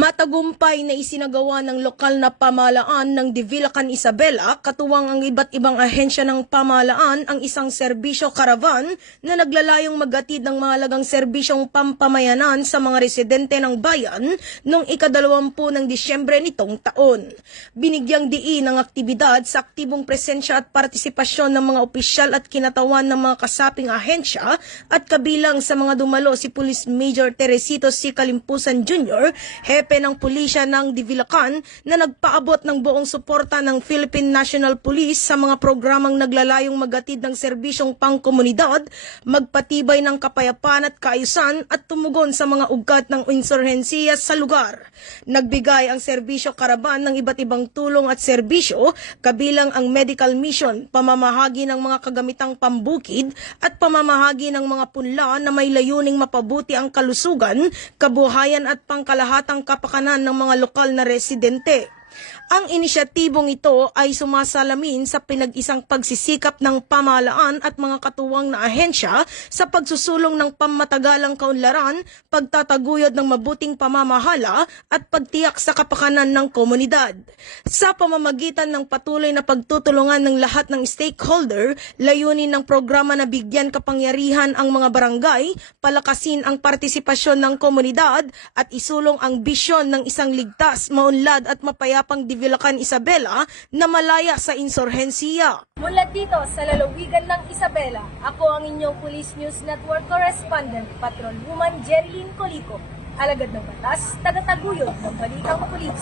Matagumpay na isinagawa ng lokal na pamahalaan ng Divilacan, Isabela, katuwang ang iba't ibang ahensya ng pamahalaan ang isang serbisyo karavan na naglalayong maghatid ng mahalagang serbisyong pampamayanan sa mga residente ng bayan noong ika-20 ng Disyembre nitong taon. Binigyang diin ang aktibidad sa aktibong presensya at partisipasyon ng mga opisyal at kinatawan ng mga kasaping ahensya at kabilang sa mga dumalo si Police Major Teresito C. Kalimpusan Jr., hepe ng pulisya ng Divilacan na nagpaabot ng buong suporta ng Philippine National Police sa mga programang naglalayong maghatid ng serbisyong pangkomunidad, magpatibay ng kapayapaan at kaayusan at tumugon sa mga ugat ng insurhensiya sa lugar. Nagbigay ang serbisyo karaban ng iba't ibang tulong at serbisyo, kabilang ang medical mission, pamamahagi ng mga kagamitang pambukid at pamamahagi ng mga punla na may layuning mapabuti ang kalusugan, kabuhayan at pangkalahatang kapakanan ng mga lokal na residente. Ang inisyatibong ito ay sumasalamin sa pinag-isang pagsisikap ng pamahalaan at mga katuwang na ahensya sa pagsusulong ng pammatagalang kaunlaran, pagtataguyod ng mabuting pamamahala at pagtiyak sa kapakanan ng komunidad. Sa pamamagitan ng patuloy na pagtutulungan ng lahat ng stakeholder, layunin ng programa na bigyan kapangyarihan ang mga barangay, palakasin ang partisipasyon ng komunidad at isulong ang bisyon ng isang ligtas, maunlad at mapayapang Divilacan, Isabela na malaya sa insurhensiya. Mula dito sa lalawigan ng Isabela, ako ang inyong Police News Network Correspondent, Patrolwoman Jerilyn Colico, alagad ng batas, tagataguyod ng balitang pulis.